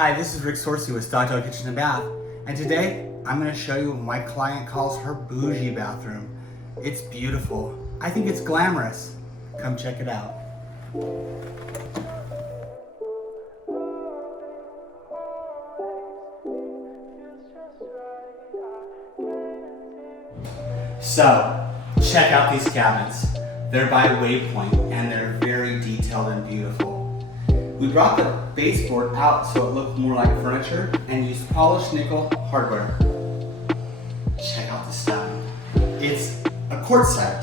Hi, this is Rick Sorsey with Stockdale Kitchen and Bath, and today I'm going to show you what my client calls her bougie bathroom. It's beautiful. I think it's glamorous. Come check it out. So, check out these cabinets. They're by Waypoint and they're very detailed and beautiful. We brought the baseboard out so it looked more like furniture and used polished nickel hardware. Check out the stuff. It's a quartzite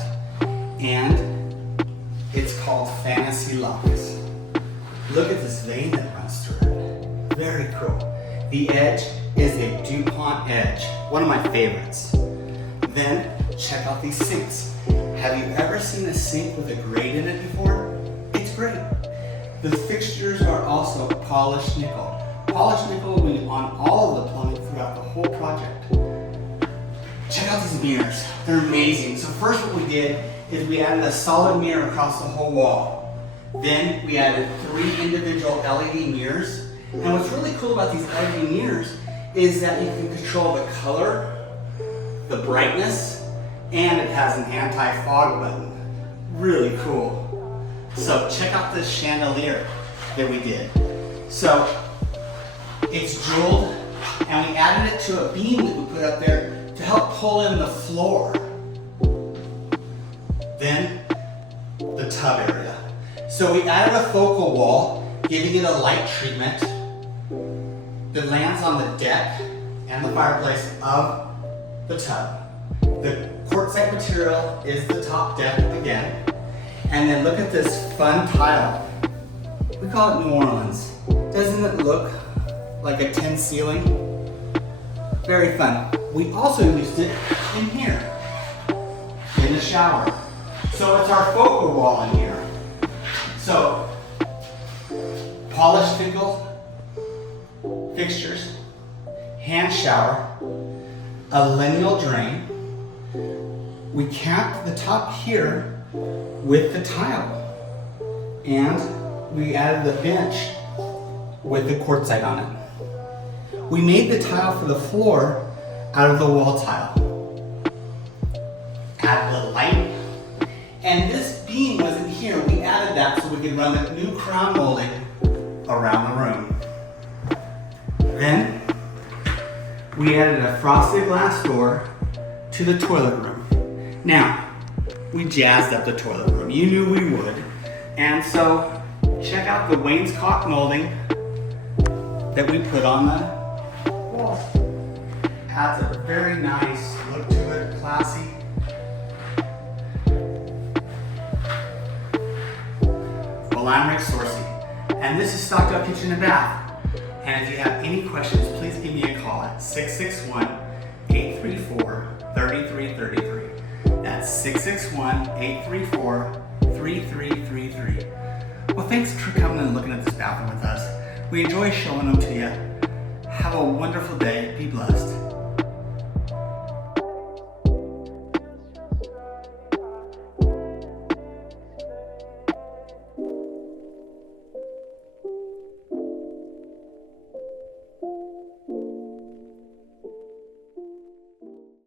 and it's called Fantasy Locks. Look at this vein that runs through it. Very cool. The edge is a DuPont edge, one of my favorites. Then check out these sinks. Have you ever seen a sink with a grate in it before? It's great. The fixtures are also polished nickel. Polished nickel will be on all of the plumbing throughout the whole project. Check out these mirrors. They're amazing. So first what we did is we added a solid mirror across the whole wall. Then we added 3 individual LED mirrors. And what's really cool about these LED mirrors is that you can control the color, the brightness, and it has an anti-fog button. Really cool. So check out this chandelier that we did. So it's jeweled and we added it to a beam that we put up there to help pull in the floor. Then the tub area. So we added a focal wall, giving it a light treatment that lands on the deck and the fireplace of the tub. The quartzite material is the top deck again. And then look at this fun tile. We call it New Orleans. Doesn't it look like a tin ceiling? Very fun. We also used it in here, in the shower. So it's our focal wall in here. So, polished nickel fixtures, hand shower, a lineal drain. We capped the top here with the tile, and we added the bench with the quartzite on it. We made the tile for the floor out of the wall tile. Added the light, and this beam wasn't here. We added that so we could run the new crown molding around the room. Then we added a frosted glass door to the toilet room. Now, we jazzed up the toilet room. You knew we would. And so, check out the wainscot molding that we put on the walls. Adds a very nice look to it, classy. Well, I'm Rick Sorsey, and this is Stockdale Kitchen and Bath. And if you have any questions, please give me a call at 661-834-3333. That's 661-834-3333. Well, thanks for coming and looking at this bathroom with us. We enjoy showing them to you. Have a wonderful day. Be blessed.